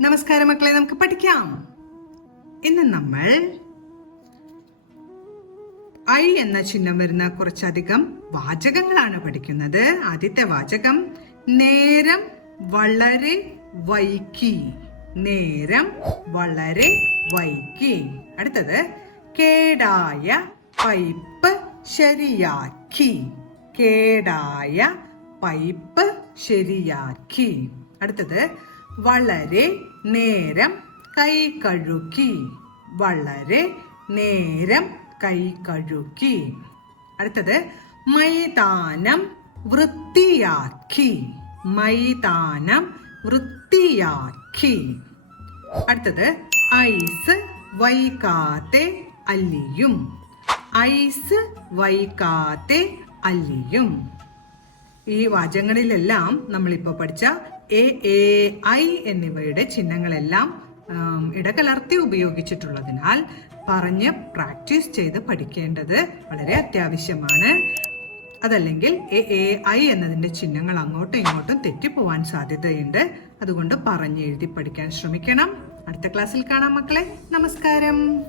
നമസ്കാരം മക്കളെ, നമുക്ക് പഠിക്കാം. ഇന്ന് നമ്മൾ ഐ എന്ന ചിഹ്നം വരുന്ന കുറച്ചധികം വാചകങ്ങളാണ് പഠിക്കുന്നത്. ആദ്യത്തെ വാചകം നേരം വളരെ വൈകി. നേരം വളരെ വൈകി. അടുത്തത് കേടായ പൈപ്പ് ശരിയാക്കി. കേടായ പൈപ്പ് ശരിയാക്കി. അടുത്തത് വളരെ നേരം കൈ കഴുകി. വളരെ നേരം കൈ കഴുകി. അടുത്തത് മൈതാനം വൃത്തിയാക്കി. മൈതാനം വൃത്തിയാക്കി. അടുത്തത് ഐസ് വൈകാതെ അലിയും. ഐസ് വൈകാതെ അലിയും. ഈ വാചകങ്ങളിലെല്ലാം നമ്മളിപ്പോൾ പഠിച്ച എ എ ഐ എന്നിവയുടെ ചിഹ്നങ്ങളെല്ലാം ഇടകലർത്തി ഉപയോഗിച്ചിട്ടുള്ളതിനാൽ പറഞ്ഞ് പ്രാക്ടീസ് ചെയ്ത് പഠിക്കേണ്ടത് വളരെ അത്യാവശ്യമാണ്. അതല്ലെങ്കിൽ എ എ ഐ എന്നതിന്റെ ചിഹ്നങ്ങൾ അങ്ങോട്ടും ഇങ്ങോട്ടും തെറ്റിപ്പോവാൻ സാധ്യതയുണ്ട്. അതുകൊണ്ട് പറഞ്ഞ് എഴുതി പഠിക്കാൻ ശ്രമിക്കണം. അടുത്ത ക്ലാസ്സിൽ കാണാം മക്കളെ. നമസ്കാരം.